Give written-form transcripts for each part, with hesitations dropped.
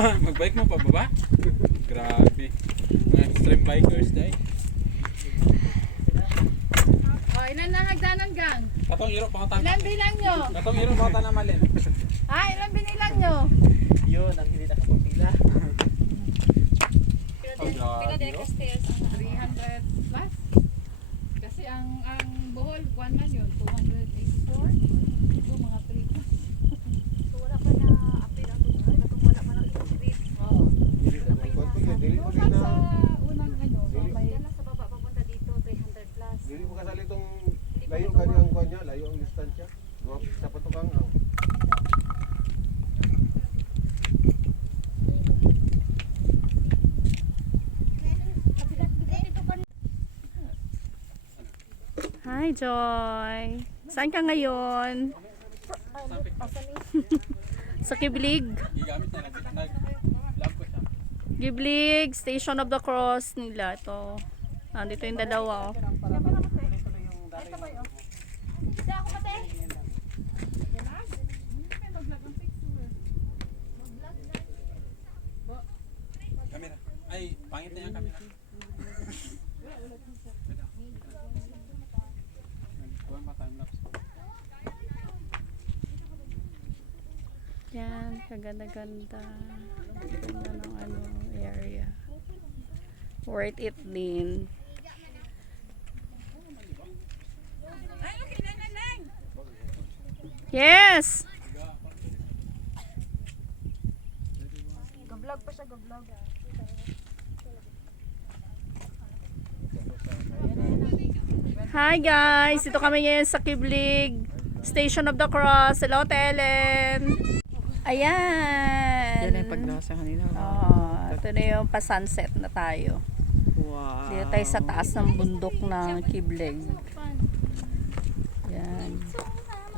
Magbike mo pa baba? Grabe. Mga extreme bikers dahil. O, ilan na hagdanan gang? Katong iro pangatan. Ilan bilang nyo? Katong iro pangatan na malin. Ha? Ilan binilang nyo? Yun, ang hindi nakapagpila. Pila din ka stairs? 300 plus. Kasi ang Bohol, kuwan man yun, 284. Ito, mga 3 plus. So wala pa na update ang tungkol, katong wala pa na street. Oo. Dili mo Usan din sa na unang so may Yan lang sa baba papunta dito 300 plus. dili mo kasali tong layo kani ang kuan niya, layo ang distansya. Sa patukang ang Hi, Joy. Saan ka ngayon? Sa Kiblig. Gigamit na nag-vlog ko siya. Kiblig, Station of the Cross nila. Ito. Dito yung dalawa. Oh. Kamera. Ay, pangit na yung kamera. Kuha pa time lapse. Yan, kaganda-ganda. Ganda ng area. Worth it din. Yes! Ga-vlog pa siya, ga-vlog. Hi guys! Ito kami ngayon sa Kiblig, Station of the Cross. Hello, Ellen! Ayan! Yan yung paglasa kanina. Ito na yung pa-sunset na tayo. Wow. Dito tayo sa taas ng bundok ng Kiblig. Yan.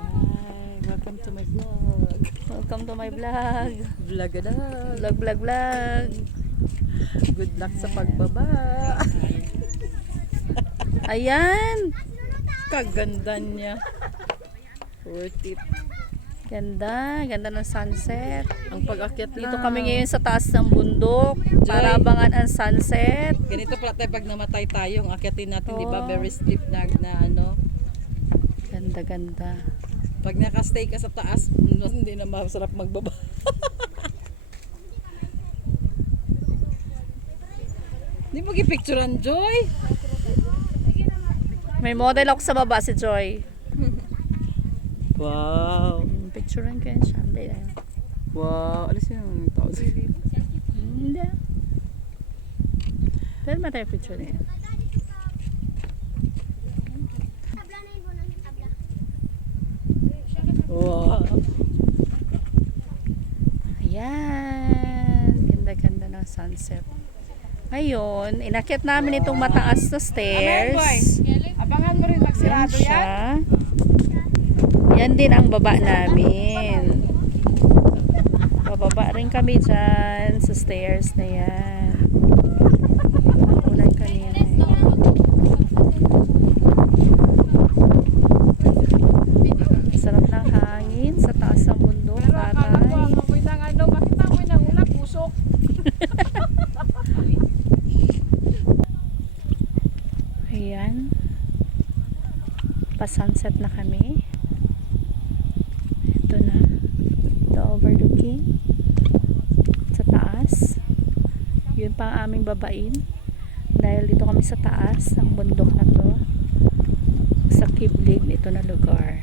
Hi, welcome to my vlog. Welcome to my vlog. Vlog na. Vlog, vlog, vlog. Good luck sa pagbaba. Ayan! Kaganda niya. Worth it. Ganda. Ganda ng sunset. Ang pag-akyat Dito kami ngayon sa taas ng bundok para abangan ang sunset. Ganito pala tayo pag namatay tayo, ang akyatin natin, di ba? Oo. Very steep na ano. Ganda, ganda. Pag nakastay ka sa taas, hindi na masarap magbaba. Di mo gipicturean, Joy? May model ako sa baba, si Joy. Wow. Picturean ko yan siya. Hindi na. Wow. Alas yun ang tao. Hindi. Pero matay picture na yan. Wow. Ayan. Ganda-ganda ng sunset. Ngayon, inakyat namin itong mataas na stairs. Abangan mo rin Yan magsirado yan. siya. Yan din ang baba namin. Bababa rin kami dyan sa stairs na yan. Ulan kanina. Sarap ng hangin sa taas ng bundok, Pero akala ko tatay. ang amoy ng ano, makita mo ng ulap, pusok. Ayan. Pa-sunset na kami. Ito na. The overlooking. Sa taas. Yun pa ang aming babain. Dahil dito kami sa taas ng bundok na to. Sa Kiblig ito na lugar.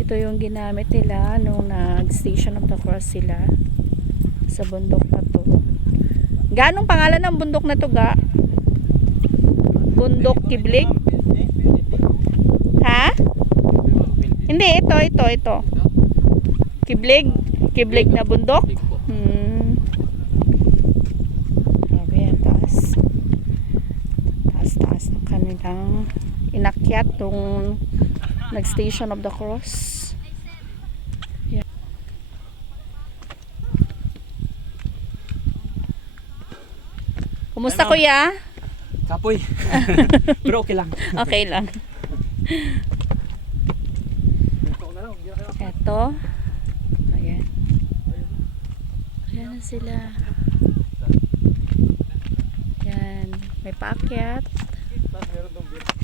Ito yung ginamit nila nung nag-Station of the Cross sila sa bundok na to. Ganong pangalan ng bundok na to, ga? Bundok Kiblig? Ha? Hindi, ito. Kiblig? Kiblig na bundok? Grabe yan, taas. Taas ng kanilang inakyat tong nag-Station of the Cross. Yan. Kumusta, kuya? Kapoy. Pero okay lang. Okay lang. Eto. Ayan. Ayan na sila. Yan. May paakyat.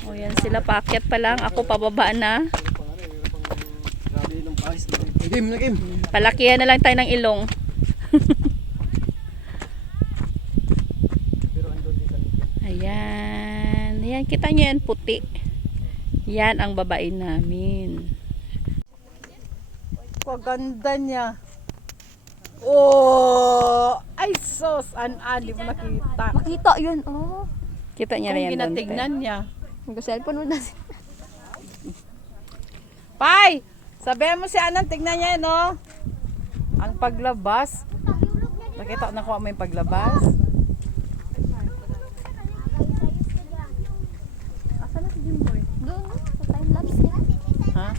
O yan sila, paakyat pa lang. Ako pababa na. Palakihan na lang tayo ng ilong. Ayan. Ayan, kita nyo yan, puti. Yan ang babae namin. Kaganda niya. Oh! Ay, sos! An-ali mo nakita. Makita yun, oh. Kita niya Kung rin yan doon. ginatignan niya. Mag-cellphone mo na. Pai! Sabihan mo si Anan, tignan niya yun, oh. Ang paglabas. Nakita, nakuha mo yung paglabas. Doon, sa time-lapse niya. Ha?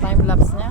Time lapse niya.